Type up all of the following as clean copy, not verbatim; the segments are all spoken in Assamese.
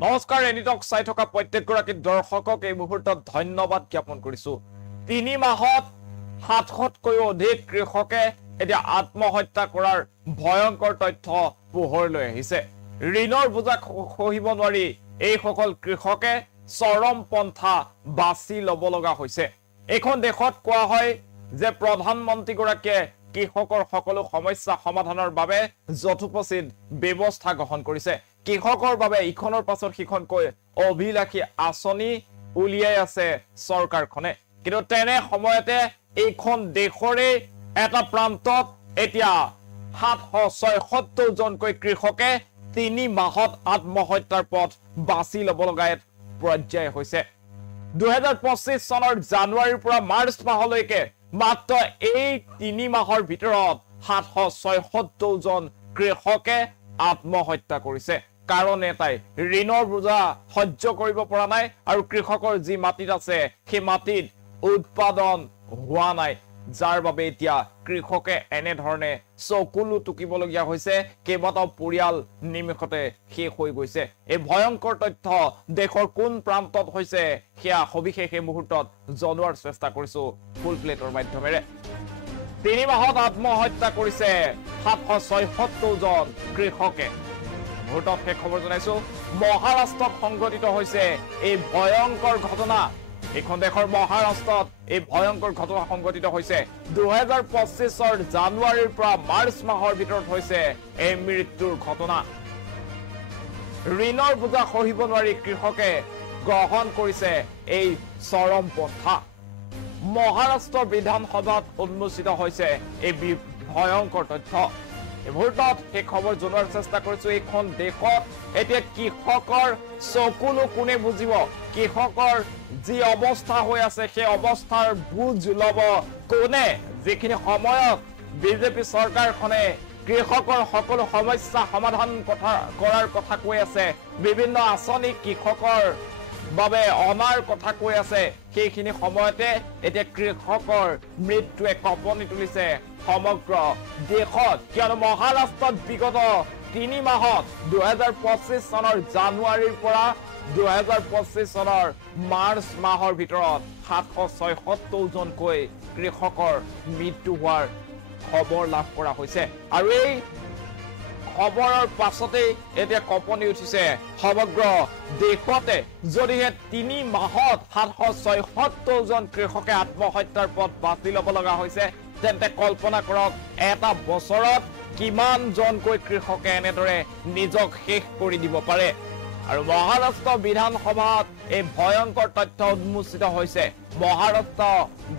নমস্কাৰ এনিটক চাই থকা প্ৰত্যেকগৰাকী দৰ্শকক এই মুহূৰ্তত ধন্যবাদ জ্ঞাপন কৰিছো 3 মাহত 700কৈও অধিক কৃষকে এতিয়া আত্মহত্যা কৰাৰ ভয়ংকৰ তথ্য পোহৰলৈ আহিছে ঋণৰ বোজা খহিব নোৱাৰি এই সকল কৃষকে চৰম পন্থা বাছি লব লগা হৈছে এখন দেশত কোৱা হয় যে প্ৰধানমন্ত্ৰী গৰাকীয়ে কৃষকৰ সকলো সমস্যা সমাধানৰ বাবে যথোপচিত ব্যৱস্থা গ্ৰহণ কৰিছে কৃষকৰ বাবে ইখনৰ পাছত সিখনকৈ অভিলাষী আঁচনি উলিয়াই আছে চৰকাৰখনে কিন্তু তেনে সময়তে এইখন দেশৰে এটা প্ৰান্তত এতিয়া 776 জনকৈ কৃষকে 3 মাহত আত্মহত্যাৰ পথ বাছি লব লগা পৰ্যায় হৈছে 2025 চনৰ জানুৱাৰীৰ পৰা মাৰ্চ মাহলৈকে মাত্ৰ এই 3 মাহৰ ভিতৰত 776 জন কৃষকে আত্মহত্যা কৰিছে কাৰণ এটাই ঋণৰ বোজা সহ্য কৰিব পৰা নাই আৰু কৃষকৰ যি মাটিত আছে সেই মাটিত উৎপাদন হোৱা নাই যাৰ বাবে এতিয়া কৃষকে এনে ধৰণে চকুলো টুকিবলগীয়া হৈছে কেইবাটাও পৰিয়াল নিমিষতে শেষ হৈ গৈছে এই ভয়ংকৰ তথ্য দেশৰ কোন প্ৰান্তত হৈছে সেয়া সবিশেষ এই মুহূৰ্তত জনোৱাৰ চেষ্টা কৰিছো ফুল প্লেটৰ মাধ্যমেৰে 3 মাহত আত্মহত্যা কৰিছে 776 জন কৃষকে মুহূৰ্তত সেই খবৰ জনাইছো মহাৰাষ্ট্ৰত সংঘটিত হৈছে এই ভয়ংকৰ ঘটনা এখন দেশৰ মহাৰাষ্ট্ৰত এই ভয়ংকৰ ঘটনা সংঘটিত হৈছে 2025 জানুৱাৰীৰ পৰা মাৰ্চ মাহৰ ভিতৰত হৈছে এই মৃত্যুৰ ঘটনা ঋণৰ বোজা সহিব নোৱাৰি কৃষকে গ্ৰহণ কৰিছে এই চৰম পন্থা মহাৰাষ্ট্ৰ বিধানসভাত উন্মোচিত হৈছে এই ভয়ংকৰ তথ্য এই মুহূৰ্তত সেই খবৰ জনোৱাৰ চেষ্টা কৰিছো এইখন দেশত এতিয়া কৃষকৰ চকুলো কোনে বুজিব কৃষকৰ যি অৱস্থা হৈ আছে সেই অৱস্থাৰ বুজ লব কোনে যিখিনি সময়ত বিজেপি চৰকাৰখনে কৃষকৰ সকলো সমস্যা সমাধান কৰাৰ কথা কৈ আছে বিভিন্ন আঁচনি কৃষকৰ বাবে অনাৰ কথা কৈ আছে সেইখিনি সময়তে এতিয়া কৃষকৰ মৃত্যুৱে কঁপনি তুলিছে সমগ্ৰ দেশত কিয়নো মহাৰাষ্ট্ৰত বিগত 3 মাহত 2025 চনৰ জানুৱাৰীৰ পৰা 2025 চনৰ মাৰ্চ মাহৰ ভিতৰত 776 জনকৈ কৃষকৰ মৃত্যু হোৱাৰ খবৰ লাভ কৰা হৈছে আৰু এই খবৰৰ পাছতে এতিয়া কঁপনি উঠিছে সমগ্ৰ দেশতে যদিহে 3 মাহত 776 জন কৃষকে আত্মহত্যাৰ পথ বাছি ল'ব লগা হৈছে তেন্তে কল্পনা কৰক এটা বছৰত কিমান জনকৈ কৃষকে এনেদৰে নিজক শেষ কৰি দিব পাৰে আৰু মহাৰাষ্ট্ৰ বিধানসভাত এই ভয়ংকৰ তথ্য উন্মোচিত হৈছে মহাৰাষ্ট্ৰ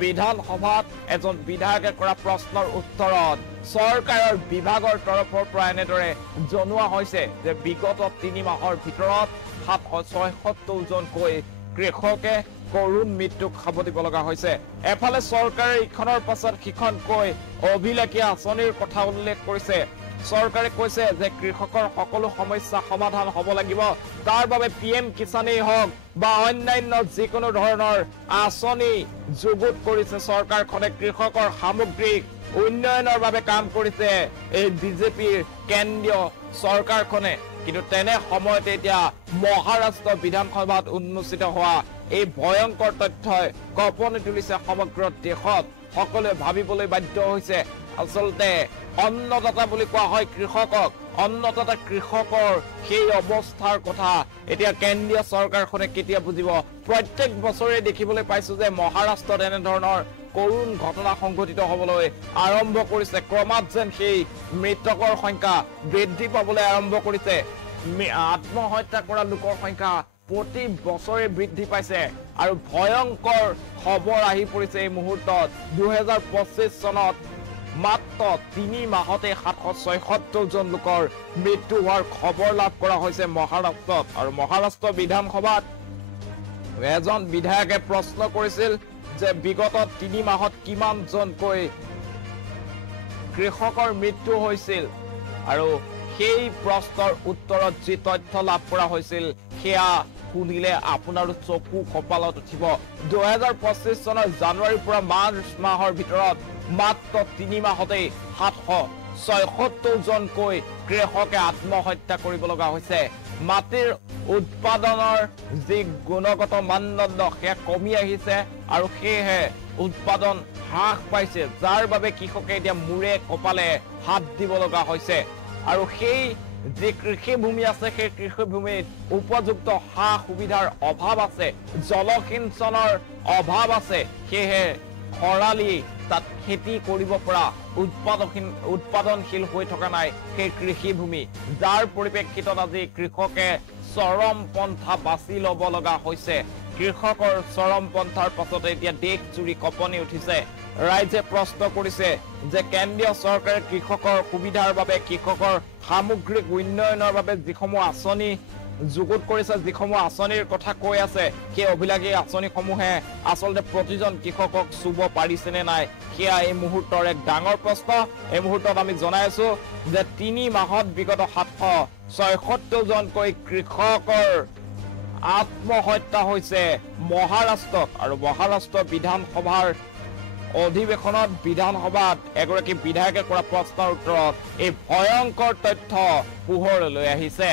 বিধানসভাত এজন বিধায়কে কৰা প্ৰশ্নৰ উত্তৰত চৰকাৰৰ বিভাগৰ তৰফৰ পৰা এনেদৰে জনোৱা হৈছে যে বিগত 3 মাহৰ ভিতৰত 776 জনকৈ কৃষকে কৰুণ মৃত্যুক খাব দিব লগা হৈছে এফালে চৰকাৰে ইখনৰ পাছত সিখনকৈ অভিলাষী আঁচনিৰ কথা উল্লেখ কৰিছে চৰকাৰে কৈছে যে কৃষকৰ সকলো সমস্যা সমাধান হ'ব লাগিব তাৰ বাবে পিএম কিষানেই হওক বা অন্যান্য যিকোনো ধৰণৰ আঁচনি যুগুত কৰিছে চৰকাৰখনে কৃষকৰ সামগ্ৰিক উন্নয়নৰ বাবে কাম কৰিছে এই বিজেপিৰ কেন্দ্ৰীয় চৰকাৰখনে কিন্তু তেনে সময়তে এতিয়া মহাৰাষ্ট্ৰ বিধানসভাত উন্মোচিত হোৱা এই ভয়ংকৰ তথ্যই কঁপনি তুলিছে সমগ্ৰ দেশত সকলোৱে ভাবিবলৈ বাধ্য হৈছে আচলতে অন্নদাতা বুলি কোৱা হয় কৃষকক অন্নদাতা কৃষকৰ সেই অৱস্থাৰ কথা এতিয়া কেন্দ্ৰীয় চৰকাৰখনে কেতিয়া বুজিব প্ৰত্যেক বছৰে দেখিবলৈ পাইছো যে মহাৰাষ্ট্ৰত এনে ধৰণৰ কৰুণ ঘটনা সংঘটিত হ'বলৈ আৰম্ভ কৰিছে ক্ৰমাৎ যেন সেই মৃতকৰ সংখ্যা বৃদ্ধি পাবলৈ আৰম্ভ কৰিছে আত্মহত্যা কৰা লোকৰ সংখ্যা প্ৰতি বছৰে বৃদ্ধি পাইছে আৰু ভয়ংকৰ খবৰ আহি পৰিছে এই মুহূৰ্তত 2025 চনত মাত্ৰ 3 মাহতে 776 জন লোকৰ মৃত্যু হোৱাৰ খবৰ লাভ কৰা হৈছে মহাৰাষ্ট্ৰত আৰু মহাৰাষ্ট্ৰ বিধানসভাত এজন বিধায়কে প্ৰশ্ন কৰিছিল যে বিগত 3 মাহত কিমান জনকৈ কৃষকৰ মৃত্যু হৈছিল আৰু সেই প্ৰশ্নৰ উত্তৰত যি তথ্য লাভ কৰা হৈছিল সেয়া শুনিলে আপোনাৰ চকু কপালত উঠিব 2025 চনৰ জানুৱাৰীৰ পৰা মাৰ্চ মাহৰ ভিতৰত মাত্ৰ 3 মাহতে 776 জনকৈ কৃষকে আত্মহত্যা কৰিব লগা হৈছে মাটিৰ উৎপাদনৰ যি গুণগত মানদণ্ড সেয়া কমি আহিছে আৰু সেয়েহে উৎপাদন হ্ৰাস পাইছে, যাৰ বাবে কৃষকে এতিয়া মূৰে কপালে হাত দিব লগা হৈছে। আৰু সেই যি কৃষিভূমি আছে সেই কৃষিভূমিত উপযুক্ত সা সুবিধাৰ অভাৱ আছে, জলসিঞ্চনৰ অভাৱ আছে, সেয়েহে খৰালি তাত খেতি কৰিব পৰা উৎপাদনশীল হৈ থকা নাই সেই কৃষিভূমি, যাৰ পৰিপ্ৰেক্ষিতত আজি কৃষকে চৰম পন্থা বাছি ল'ব লগা হৈছে। কৃষকৰ চৰম পন্থাৰ পাছতে এতিয়া দেশজুৰি কঁপনি উঠিছে। ৰাইজে প্ৰশ্ন কৰিছে যে কেন্দ্ৰীয় চৰকাৰে কৃষকৰ সুবিধাৰ বাবে, কৃষকৰ সামগ্ৰিক উন্নয়নৰ বাবে যিসমূহ আঁচনি যুগুত কৰিছে, যিসমূহ আঁচনিৰ কথা কৈ আছে, সেই অভিলাষী আঁচনিসমূহে আচলতে প্ৰতিজন কৃষকক চুব পাৰিছেনে নাই, সেয়া এই মুহূৰ্তৰ এক ডাঙৰ প্ৰশ্ন। এই মুহূৰ্তত আমি জনাই আছো যে 3 মাহত বিগত 776 জনকৈ কৃষকৰ আত্মহত্যা হৈছে মহাৰাষ্ট্ৰত। আৰু মহাৰাষ্ট্ৰ বিধানসভাৰ অধিৱেশনত বিধানসভাত এগৰাকী বিধায়কে কৰা প্ৰশ্নৰ উত্তৰত এই ভয়ংকৰ তথ্য পোহৰলৈ আহিছে।